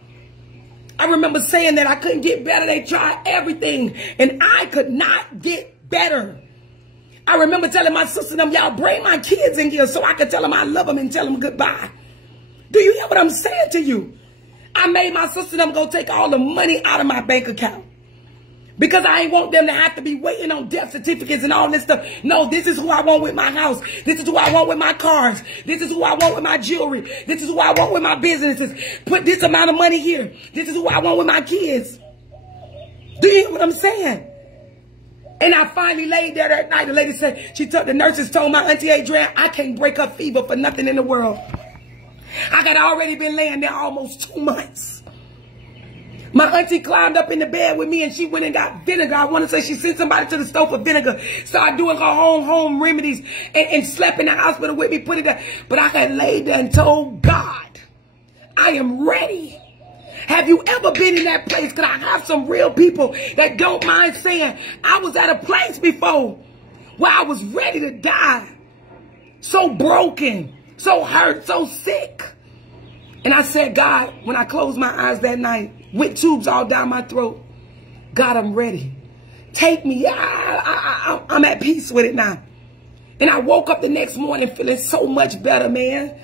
I remember saying that I couldn't get better. They tried everything and I could not get better. I remember telling my sister them, y'all bring my kids in here so I could tell them I love them and tell them goodbye. Do you hear what I'm saying to you? I made my sister them go take all the money out of my bank account because I ain't want them to have to be waiting on death certificates and all this stuff. No, this is who I want with my house. This is who I want with my cars. This is who I want with my jewelry. This is who I want with my businesses. Put this amount of money here. This is who I want with my kids. Do you hear what I'm saying? And I finally laid there that night. The lady said, the nurses told my auntie Adrienne, I can't break her fever for nothing in the world. I got already been laying there almost 2 months. My auntie climbed up in the bed with me and she went and got vinegar. I want to say she sent somebody to the store for vinegar. Started doing her home remedies and slept in the hospital with me, put it there. But I had laid there and told God, I am ready. Have you ever been in that place? Because I have some real people that don't mind saying, I was at a place before where I was ready to die. So broken, so hurt, so sick. And I said, God, when I closed my eyes that night, with tubes all down my throat, God, I'm ready. Take me. I'm at peace with it now. And I woke up the next morning feeling so much better, man.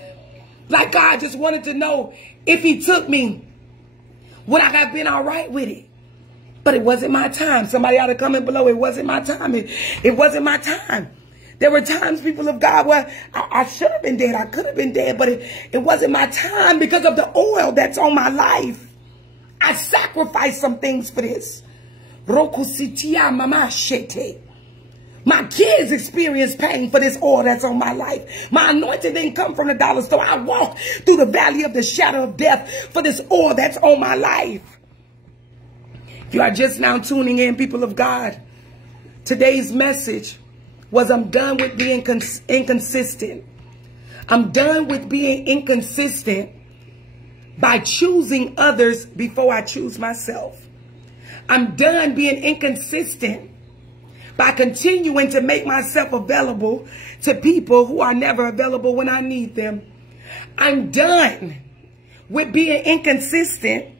Like God just wanted to know if he took me, would I have been all right with it? But it wasn't my time. Somebody ought to comment below. It wasn't my time. It wasn't my time. There were times, people of God, where I should have been dead. I could have been dead, but it wasn't my time because of the oil that's on my life. I sacrificed some things for this. My kids experienced pain for this oil that's on my life. My anointing didn't come from the dollar store. I walked through the valley of the shadow of death for this oil that's on my life. If you are just now tuning in, people of God, today's message was I'm done with being inconsistent. I'm done with being inconsistent by choosing others before I choose myself. I'm done being inconsistent by continuing to make myself available to people who are never available when I need them. I'm done with being inconsistent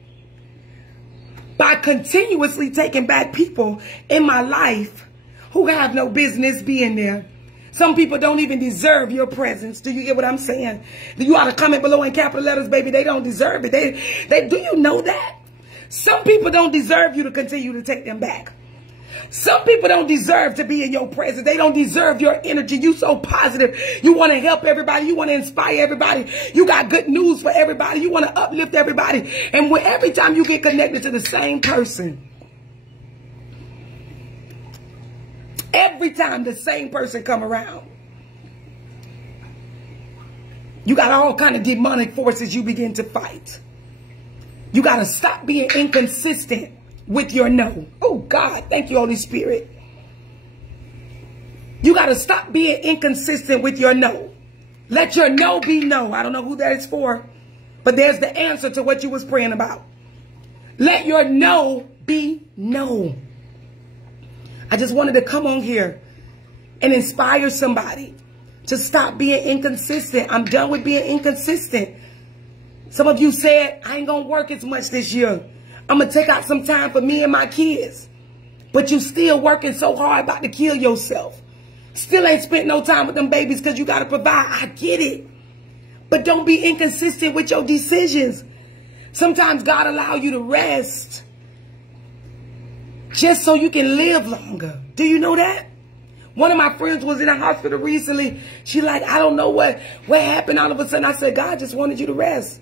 by continuously taking back people in my life who have no business being there. Some people don't even deserve your presence. Do you get what I'm saying? You ought to comment below in capital letters, baby. They don't deserve it. They do you know that? Some people don't deserve you to continue to take them back. Some people don't deserve to be in your presence. They don't deserve your energy. You so positive. You want to help everybody. You want to inspire everybody. You got good news for everybody. You want to uplift everybody. And every time you get connected to the same person, every time the same person come around, you got all kind of demonic forces you begin to fight. You got to stop being inconsistent with your no. Oh, God, thank you, Holy Spirit. You got to stop being inconsistent with your no. Let your no be no. I don't know who that is for, but there's the answer to what you was praying about. Let your no be no. I just wanted to come on here and inspire somebody to stop being inconsistent. I'm done with being inconsistent. Some of you said, I ain't going to work as much this year. I'm going to take out some time for me and my kids. But you still working so hard about to kill yourself. Still ain't spent no time with them babies because you got to provide. I get it. But don't be inconsistent with your decisions. Sometimes God allow you to rest just so you can live longer. Do you know that? One of my friends was in a hospital recently. She like, I don't know what happened all of a sudden. I said, God just wanted you to rest.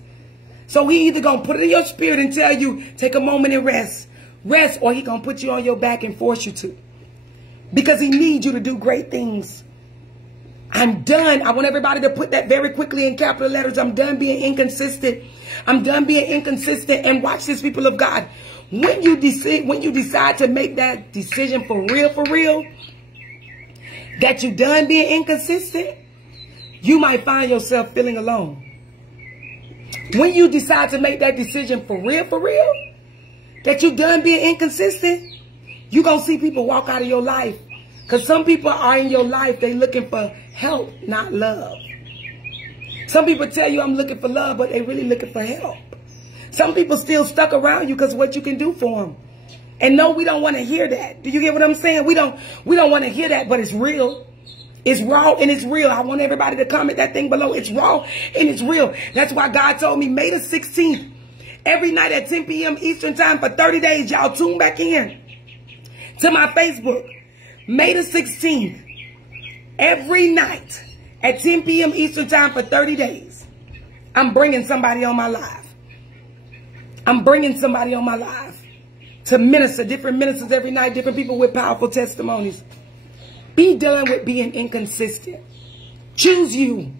So he either going to put it in your spirit and tell you, take a moment and rest. Rest, or he going to put you on your back and force you to. Because he needs you to do great things. I'm done. I want everybody to put that very quickly in capital letters. I'm done being inconsistent. I'm done being inconsistent. And watch this, people of God. When you decide to make that decision for real, that you're done being inconsistent, you might find yourself feeling alone. When you decide to make that decision for real, that you're done being inconsistent, you're going to see people walk out of your life. Because some people are in your life, they looking for help, not love. Some people tell you, I'm looking for love, but they really looking for help. Some people still stuck around you because of what you can do for them. And no, we don't want to hear that. Do you get what I'm saying? We don't want to hear that, but it's real. It's raw and it's real. I want everybody to comment that thing below. It's raw and it's real. That's why God told me May the 16th, every night at 10 p.m. Eastern time for 30 days, y'all tune back in to my Facebook. May the 16th, every night at 10 p.m. Eastern time for 30 days, I'm bringing somebody on my live. I'm bringing somebody on my live to minister, different ministers every night, different people with powerful testimonies. Be done with being inconsistent. Choose you.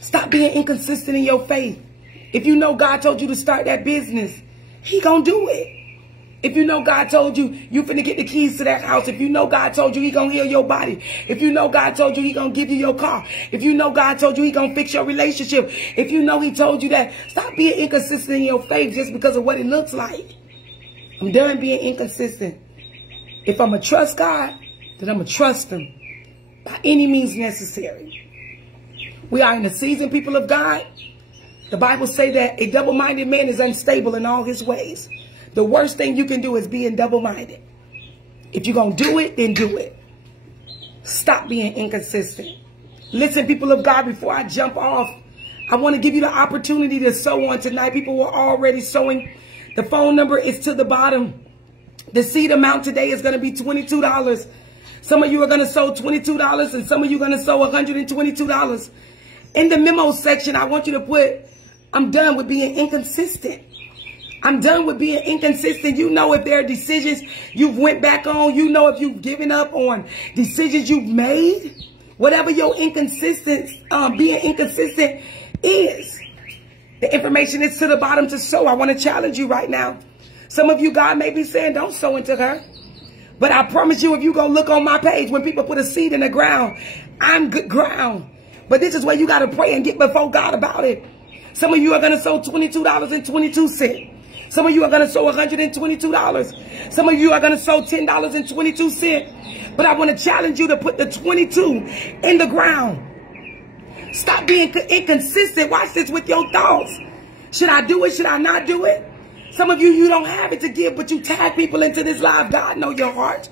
Stop being inconsistent in your faith. If you know God told you to start that business, he gonna do it. If you know God told you you finna get the keys to that house, if you know God told you he gonna heal your body, if you know God told you he gonna give you your car, if you know God told you he gonna fix your relationship, if you know he told you that, stop being inconsistent in your faith just because of what it looks like. I'm done being inconsistent. If I'm gonna trust God, then I'm gonna trust him by any means necessary. We are in the season, people of God. The Bible say that a double-minded man is unstable in all his ways. The worst thing you can do is being double-minded. If you're going to do it, then do it. Stop being inconsistent. Listen, people of God, before I jump off, I want to give you the opportunity to sow on tonight. People were already sowing. The phone number is to the bottom. The seed amount today is going to be $22. Some of you are going to sow $22 and some of you are going to sow $122. In the memo section, I want you to put, I'm done with being inconsistent. I'm done with being inconsistent. You know if there are decisions you've went back on. You know if you've given up on decisions you've made. Whatever your being inconsistent is. The information is to the bottom to sow. I want to challenge you right now. Some of you, God may be saying, don't sow into her. But I promise you, if you go look on my page, when people put a seed in the ground, I'm good ground. But this is where you got to pray and get before God about it. Some of you are going to sow $22.22. Some of you are going to sow $122. Some of you are going to sow $10.22. But I want to challenge you to put the 22 in the ground. Stop being inconsistent. Watch this with your thoughts. Should I do it? Should I not do it? Some of you, you don't have it to give, but you tag people into this live. God know your heart.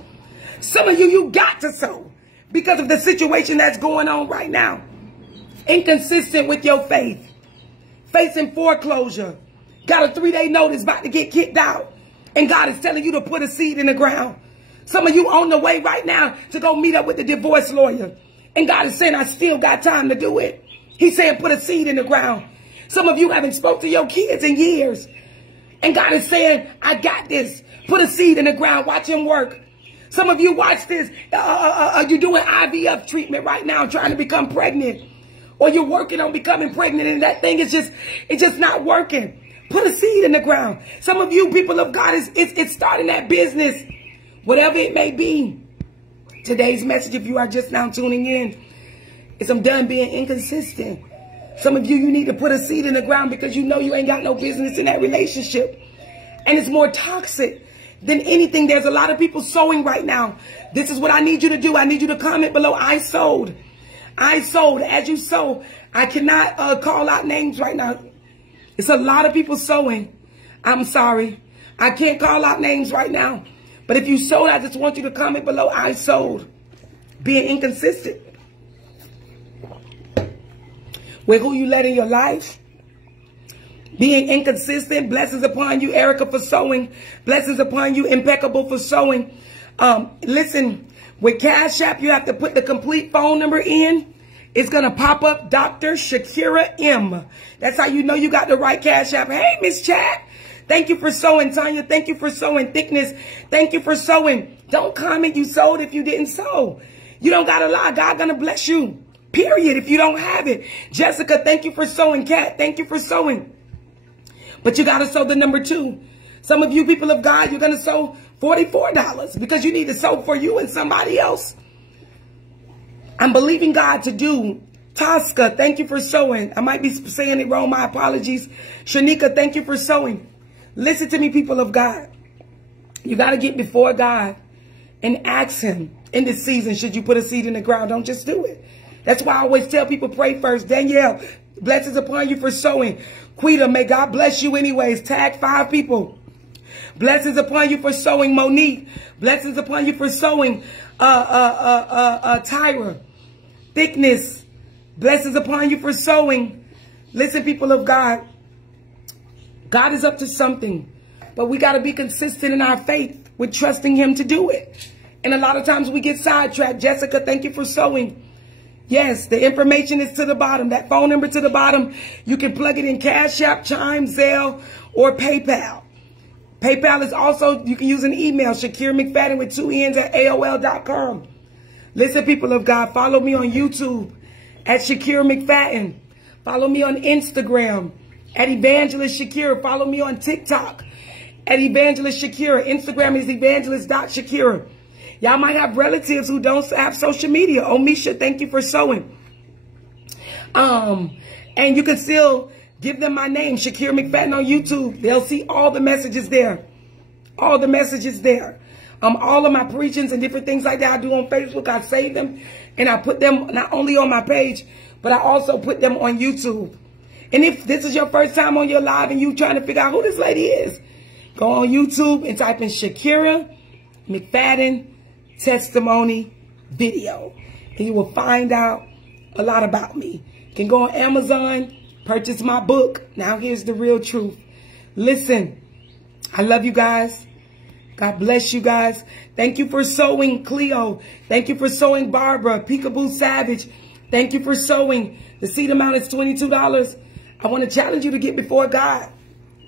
Some of you, you got to sow because of the situation that's going on right now. Inconsistent with your faith. Facing foreclosure. Got a 3-day notice, about to get kicked out. And God is telling you to put a seed in the ground. Some of you on the way right now to go meet up with the divorce lawyer. And God is saying, I still got time to do it. He's saying, put a seed in the ground. Some of you haven't spoke to your kids in years. And God is saying, I got this. Put a seed in the ground. Watch him work. Some of you watch this. You're doing IVF treatment right now, trying to become pregnant. Or you're working on becoming pregnant and that thing is it's just not working. Put a seed in the ground. Some of you people of God, it's starting that business. Whatever it may be. Today's message, if you are just now tuning in, is I'm done being inconsistent. Some of you, you need to put a seed in the ground because you know you ain't got no business in that relationship. And it's more toxic than anything. There's a lot of people sowing right now. This is what I need you to do. I need you to comment below, I sold. I sold. As you sow, I cannot call out names right now. It's a lot of people sowing. I'm sorry. I can't call out names right now. But if you sold, I just want you to comment below, I sold. Being inconsistent with who you let in your life. Being inconsistent. Blessings upon you, Erica, for sowing. Blessings upon you, Impeccable, for sowing. Listen, with Cash App, you have to put the complete phone number in. It's going to pop up Dr. Shakira M. That's how you know you got the right Cash App. Hey, Miss Chat. Thank you for sowing, Tanya. Thank you for sowing, Thickness. Thank you for sowing. Don't comment you sold if you didn't sow. You don't got to lie. God going to bless you. Period. If you don't have it. Jessica, thank you for sowing. Kat, thank you for sowing. But you got to sow the number 2. Some of you people of God, you're going to sow $44 because you need to sow for you and somebody else. I'm believing God to do. Tosca, thank you for sowing. I might be saying it wrong. My apologies. Shanika, thank you for sowing. Listen to me, people of God. You got to get before God and ask him in this season, should you put a seed in the ground? Don't just do it. That's why I always tell people, pray first. Danielle, blessings upon you for sowing. Quita, may God bless you anyways. Tag 5 people. Blessings upon you for sowing. Monique, blessings upon you for sowing. Tyra, Thickness, blessings upon you for sowing. Listen, people of God. God is up to something, but we got to be consistent in our faith with trusting him to do it. And a lot of times we get sidetracked. Jessica, thank you for sowing. Yes, the information is to the bottom. That phone number to the bottom. You can plug it in Cash App, Chime, Zelle, or PayPal. PayPal is also, you can use an email, Shakira McFadden with 2 N's at AOL.com. Listen, people of God, follow me on YouTube at Shakira McFadden. Follow me on Instagram at Evangelist Shakira. Follow me on TikTok at Evangelist Shakira. Instagram is evangelist.shakira. Y'all might have relatives who don't have social media. Omisha, thank you for sowing. And you can still give them my name, Shakira McFadden on YouTube. They'll see all the messages there. All the messages there. All of my preachings and different things like that I do on Facebook, I save them. And I put them not only on my page, but I also put them on YouTube. And if this is your first time on your live and you trying to figure out who this lady is, go on YouTube and type in Shakira McFadden testimony video. And you will find out a lot about me. You can go on Amazon, purchase my book. Now here's the real truth. Listen, I love you guys. God bless you guys. Thank you for sowing, Cleo. Thank you for sowing, Barbara. Peekaboo Savage. Thank you for sowing. The seed amount is $22. I want to challenge you to get before God.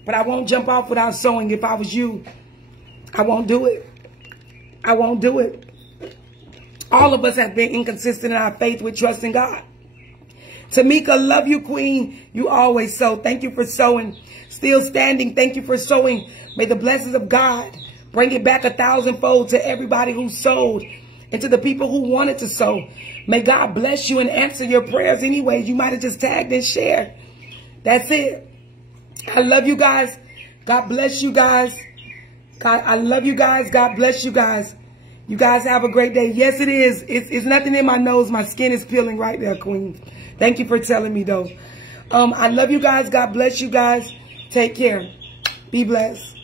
But I won't jump off without sowing. If I was you, I won't do it. I won't do it. All of us have been inconsistent in our faith with trusting God. Tamika, love you, Queen. You always sow. Thank you for sowing. Still standing. Thank you for sowing. May the blessings of God Bring it back 1,000-fold to everybody who sold and to the people who wanted to sow. May God bless you and answer your prayers anyway. You might have just tagged and shared. That's it. I love you guys. God bless you guys. God, I love you guys. God bless you guys. You guys have a great day. Yes, it is. It's nothing in my nose. My skin is peeling right there, Queen. Thank you for telling me, though. I love you guys. God bless you guys. Take care. Be blessed.